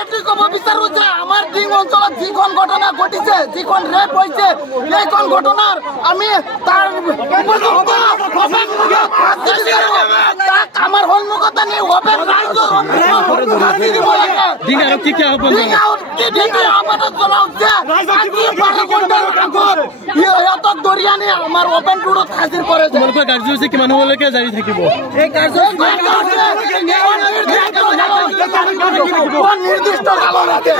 এটি কব বিচাৰো যে আমাৰ ডিং অঞ্চলত যিখন ঘটনা ঘটিছে, যিখন ৰেপ হৈছে, এইখন ঘটনাৰ আমি তাৰ উপযুক্ত আমাৰ সন্মুখত আনি অপেন ৰাইজৰ সিহঁতক ধৰি আনি আমাৰ অপেন ৰোডত হাজিৰ কৰে। তোমালোকৰ কাৰ্যসূচী কিমান সময়লৈকে জাৰি থাকিব? এই নিৰ্দিষ্ট কাললৈকে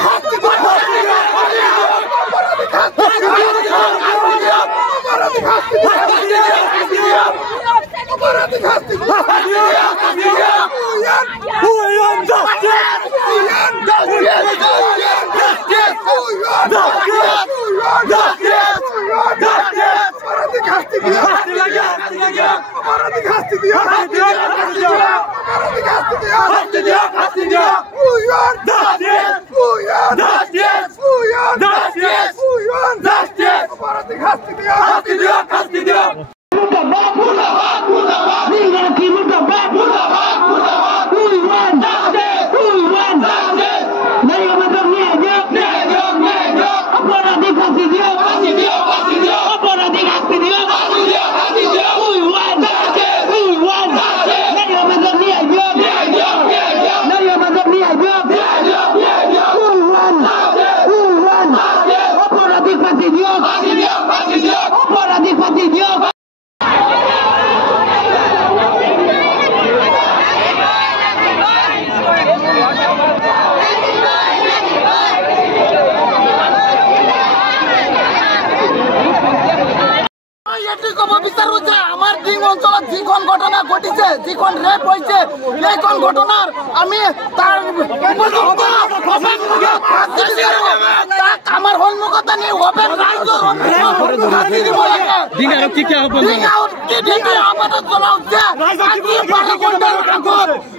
আমাৰ ডিং অঞ্চলত যিখন ঘটনা ঘটিছে, যিখন ৰেপ হৈছে, এইখন ঘটনাৰ আমি তাৰ উপযুক্ত আমাৰ সন্মুখত আনি অপেন ৰাইজৰ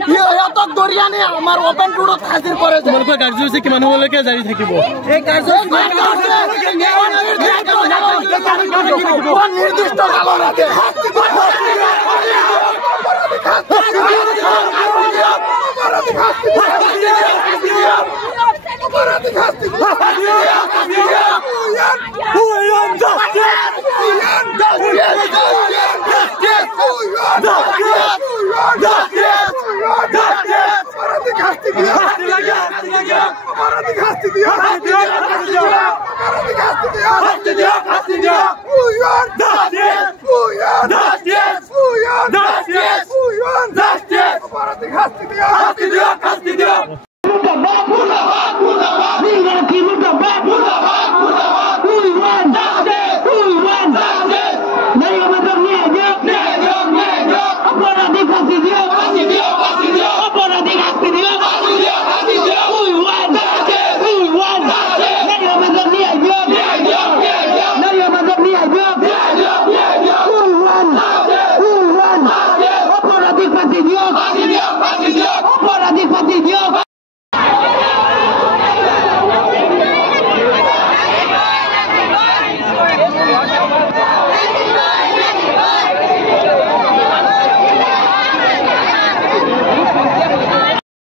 সিহঁতক ধৰি আনি আমাৰ অপেন ৰোডত হাজিৰ কৰে। তোমালোকৰ কাৰ্যসূচী কিমান সময়লৈকে জাৰি থাকিব? এই নিৰ্দিষ্ট কাললৈকে